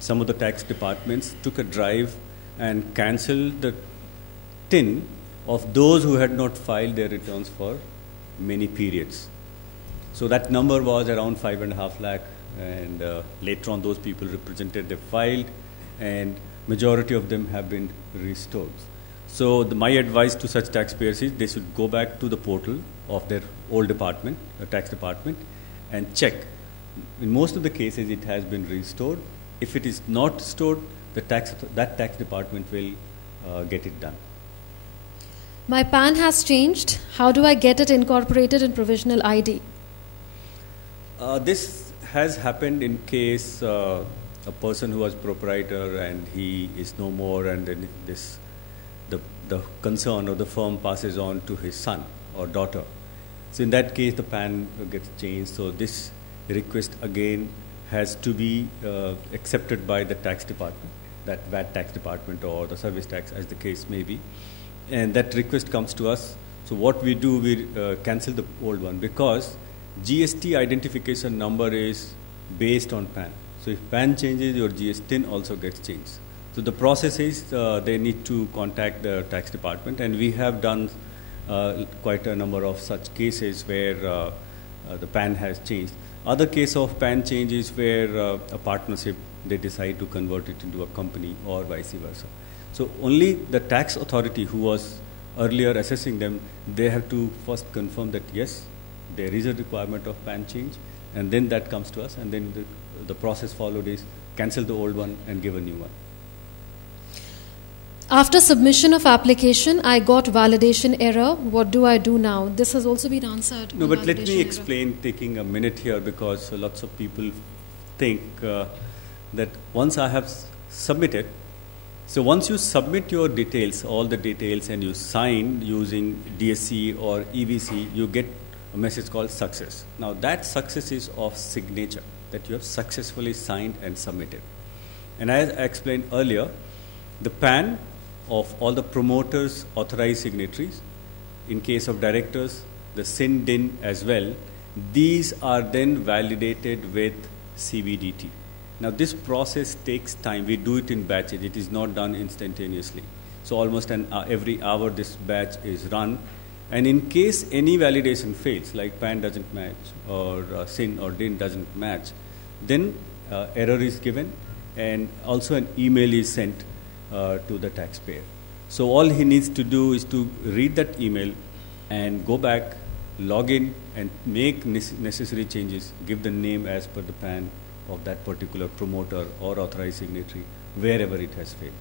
some of the tax departments took a drive and cancelled the TIN of those who had not filed their returns for many periods. So that number was around 5.5 lakh, and later on those people represented, they filed, and majority of them have been restored. So my advice to such taxpayers is they should go back to the portal of their old department, the tax department, and check. In most of the cases, it has been restored. If it is not restored, that tax department will get it done. My PAN has changed. How do I get it incorporated in provisional ID? This has happened in case a person who was proprietor and he is no more, and then the concern or the firm passes on to his son or daughter. So in that case, the PAN gets changed. So this request again has to be accepted by the tax department, that VAT tax department or the service tax, as the case may be. And that request comes to us. So what we do, we cancel the old one, because GST identification number is based on PAN. So if PAN changes, your GST also gets changed. So the process is they need to contact the tax department, and we have done quite a number of such cases where the PAN has changed. Other case of PAN change is where a partnership, they decide to convert it into a company or vice versa. So only the tax authority who was earlier assessing them, they have to first confirm that yes, there is a requirement of PAN change, and then that comes to us, and then the process followed is cancel the old one and give a new one. After submission of application, I got validation error. What do I do now? This has also been answered. No, but let me explain, taking a minute here, because lots of people think that once I have submitted, so once you submit your details, all the details, and you sign using DSC or EVC, you get a message called success. Now that success is of signature, that you have successfully signed and submitted. And as I explained earlier, the PAN of all the promoters, authorized signatories, in case of directors, the SIN DIN as well, These are then validated with CVDT. Now this process takes time. We do it in batches. It is not done instantaneously. So almost every hour this batch is run. And in case any validation fails, like PAN doesn't match or SIN or DIN doesn't match, then error is given and also an email is sent to the taxpayer. So all he needs to do is to read that email and go back, log in and make necessary changes, give the name as per the PAN of that particular promoter or authorized signatory, wherever it has failed.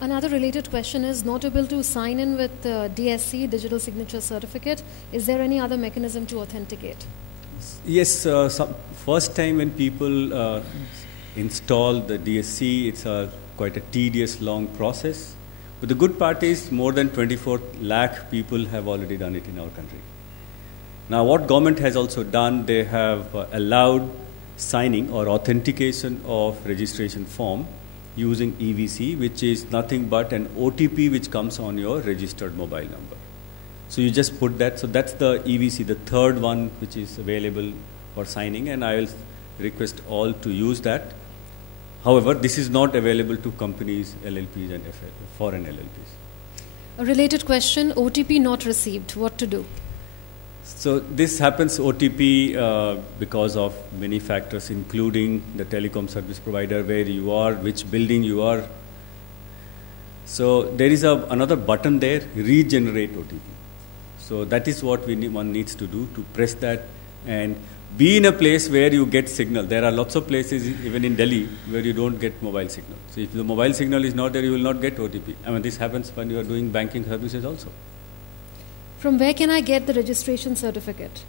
Another related question is, not able to sign in with DSC, Digital Signature Certificate. Is there any other mechanism to authenticate? Yes, first time when people install the DSC, it's quite a tedious, long process. But the good part is more than 24 lakh people have already done it in our country. Now what government has also done, they have allowed signing or authentication of registration form using EVC, which is nothing but an OTP which comes on your registered mobile number. So you just put that, so that's the EVC, the third one which is available for signing, and I will request all to use that. However, this is not available to companies, LLPs and foreign LLPs. A related question, OTP not received, what to do? So this happens OTP because of many factors, including the telecom service provider, where you are, which building you are. So there is another button there, regenerate OTP. So that is what one needs to do, to press that and be in a place where you get signal. There are lots of places, even in Delhi, where you don't get mobile signal. So if the mobile signal is not there, you will not get OTP. I mean, this happens when you are doing banking services also. From where can I get the registration certificate?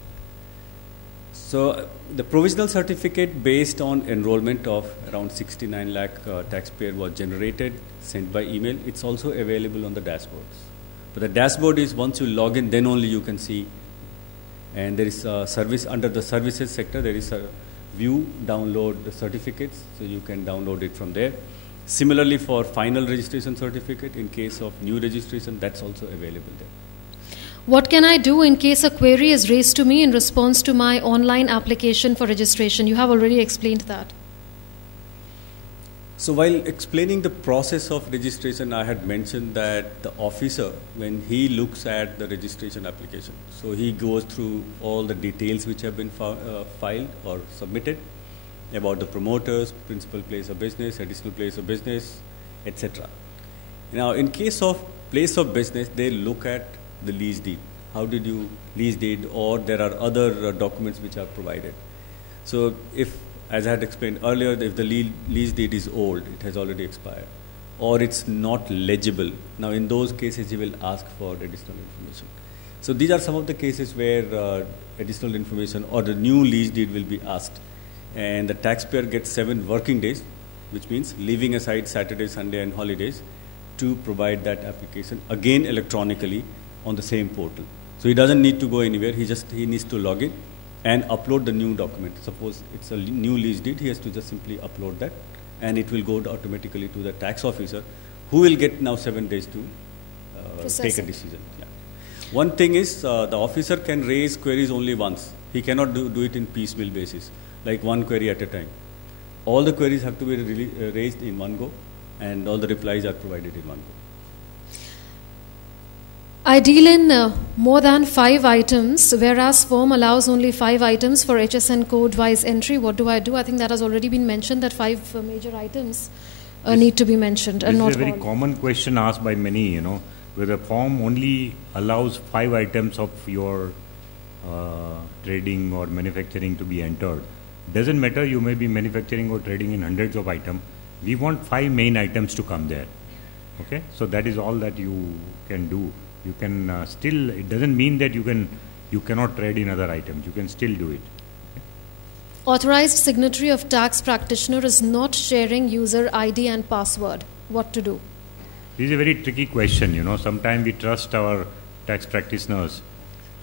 So the provisional certificate based on enrollment of around 69 lakh taxpayer was generated, sent by email. It's also available on the dashboards. But the dashboard is once you log in, then only you can see. And there is a service under the services sector. There is a view, download the certificates, so you can download it from there. Similarly, for final registration certificate, in case of new registration, that's also available there. What can I do in case a query is raised to me in response to my online application for registration? You have already explained that. So while explaining the process of registration, I had mentioned that the officer, when he looks at the registration application, so he goes through all the details which have been filed or submitted about the promoters, principal place of business, additional place of business, etc. Now, in case of place of business, they look at the lease deed. How did you lease deed, or there are other documents which are provided. So if, as I had explained earlier, if the lease deed is old, it has already expired, or it's not legible, now in those cases you will ask for additional information. So these are some of the cases where additional information or the new lease deed will be asked, and the taxpayer gets 7 working days, which means leaving aside Saturday, Sunday and holidays, to provide that application again electronically on the same portal. So he doesn't need to go anywhere, he needs to log in and upload the new document. Suppose it's a new lease deed, he has to just simply upload that, and it will go automatically to the tax officer, who will get now 7 days to take a decision. Yeah. One thing is, the officer can raise queries only once. He cannot do it in piecemeal basis, like one query at a time. All the queries have to be raised in one go, and all the replies are provided in one go. I deal in more than 5 items, whereas form allows only 5 items for HSN code-wise entry. What do? I think that has already been mentioned, that 5 major items need to be mentioned, and not all. This is a very common question asked by many, where the form only allows 5 items of your trading or manufacturing to be entered. Doesn't matter, you may be manufacturing or trading in hundreds of items. We want 5 main items to come there. Okay, so that is all that you can do. You can still, it doesn't mean that you cannot trade in other items. You can still do it. Okay? Authorized signatory of tax practitioner is not sharing user ID and password. What to do? This is a very tricky question. Sometimes we trust our tax practitioners,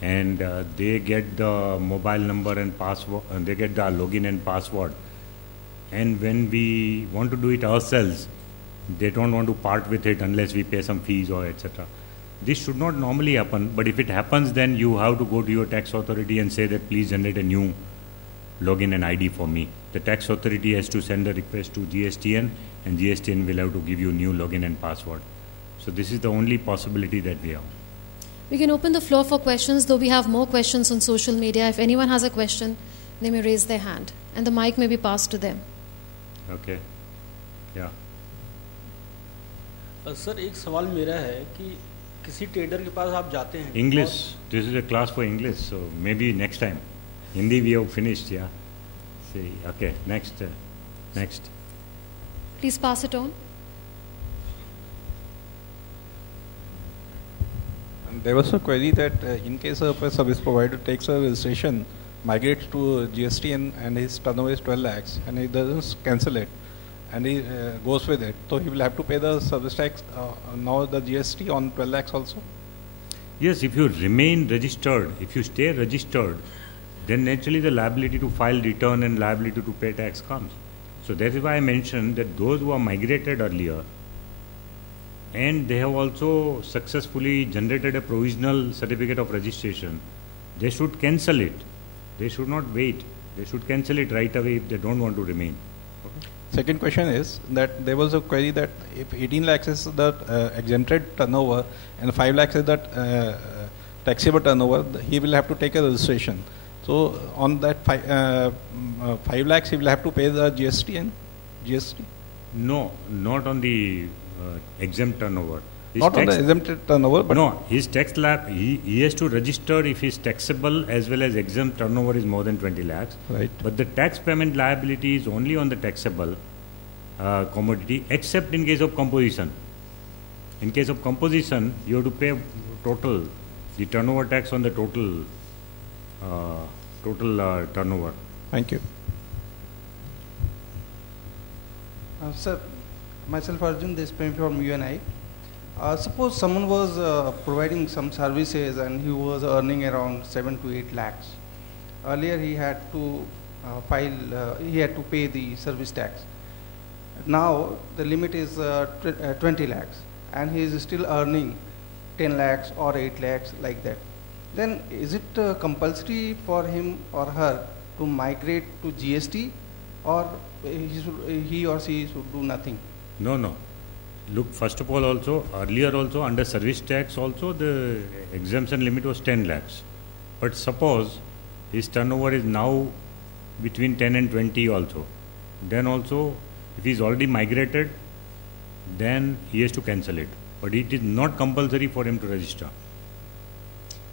and they get the mobile number and password, and they get the login and password. And when we want to do it ourselves, they don't want to part with it unless we pay some fees or etc. This should not normally happen, but if it happens, then you have to go to your tax authority and say that please generate a new login and ID for me. The tax authority has to send a request to GSTN, and GSTN will have to give you new login and password. So this is the only possibility that we have. We can open the floor for questions, though we have more questions on social media. If anyone has a question, they may raise their hand, and the mic may be passed to them. Okay. Yeah. Sir एक सवाल मेरा है कि किसी trader के पास आप जाते हैं English. This is a class for English, so maybe next time. Hindi we have finished, yeah. See, okay. Next. Next. Please pass it on. There was a query that in case of a service provider takes a registration, migrates to GST and his turnover is 12 lakhs and he doesn't cancel it and he goes with it, so he will have to pay the service tax, now the GST on 12 lakhs also? Yes, if you remain registered, if you stay registered, then naturally the liability to file return and liability to pay tax comes. So that is why I mentioned that those who are migrated earlier and they have also successfully generated a provisional certificate of registration, they should cancel it. They should not wait. They should cancel it right away if they don't want to remain. Okay. Second question is that there was a query that if 18 lakhs is the exempted turnover and 5 lakhs is the taxable turnover, he will have to take a registration. So on that 5 lakhs he will have to pay the GST and GST? No, not on the exempt turnover. His not on the exempted turnover, but no, his tax lab, he has to register if his taxable as well as exempt turnover is more than 20 lakhs. Right. But the tax payment liability is only on the taxable commodity, except in case of composition. In case of composition, you have to pay total, the turnover tax on the total turnover. Thank you. Sir, myself Arjun, this is from UNI. Suppose someone was providing some services and he was earning around 7 to 8 lakhs. Earlier he had to he had to pay the service tax. Now the limit is 20 lakhs and he is still earning 10 lakhs or 8 lakhs like that. Then is it compulsory for him or her to migrate to GST, or he or she should do nothing? No. Look, first of all, also earlier also under service tax also the exemption limit was 10 lakhs. But suppose his turnover is now between 10 and 20 also, then also if he is already migrated, then he has to cancel it. But it is not compulsory for him to register.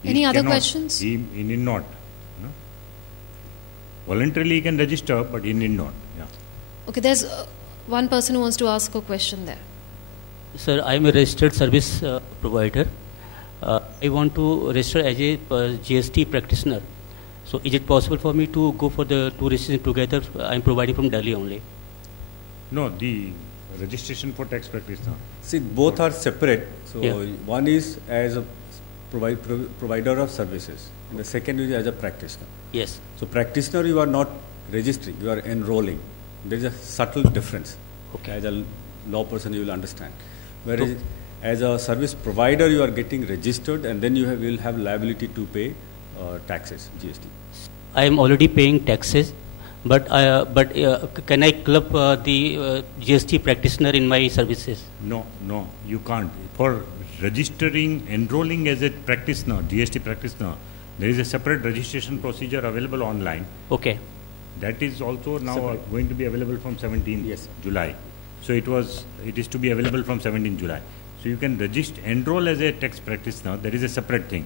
Any other questions? He need not. No? Voluntarily he can register, but he need not. Yeah. Okay, there's one person who wants to ask a question there. Sir, I am a registered service provider. I want to register as a GST practitioner. So is it possible for me to go for the two registrations together? I am providing from Delhi only. No, the registration for tax practitioner. See, both are separate. So Yeah. one is as a provider of services, and the second is as a practitioner. Yes. So practitioner, you are not registering, you are enrolling. There is a subtle difference. Okay. As a law person, you will understand. Whereas as a service provider, you are getting registered, and then you will have liability to pay taxes, GST. I am already paying taxes, but can I club the GST practitioner in my services? No, you can't. For registering, enrolling as a practitioner, GST practitioner, there is a separate registration procedure available online. Okay. That is also now Separate. going to be available from 17th Yes, sir. July. So it is to be available from 17th July. So you can enroll as a tax practitioner. That is a separate thing.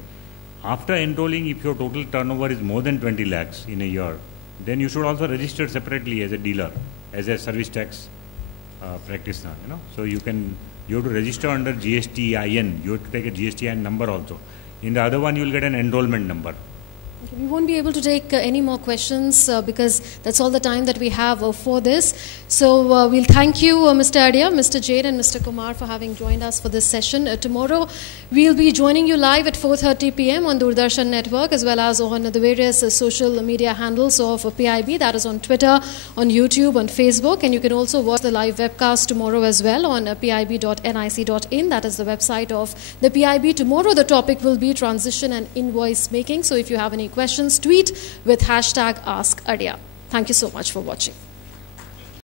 After enrolling, if your total turnover is more than 20 lakhs in a year, then you should also register separately as a dealer, as a service tax practitioner. So you have to register under GSTIN. You have to take a GSTIN number also. In the other one, you will get an enrollment number. Okay, we won't be able to take any more questions because that's all the time that we have for this. So we'll thank you, Mr. Adhia, Mr. Jain, and Mr. Kumar for having joined us for this session. Tomorrow we'll be joining you live at 4:30 p.m. on Doordarshan Network as well as on the various social media handles of PIB, that is on Twitter, on YouTube, on Facebook, and you can also watch the live webcast tomorrow as well on pib.nic.in. That is the website of the PIB. Tomorrow the topic will be transition and invoice making. So if you have any questions, tweet with #AskAdhia. Thank you so much for watching.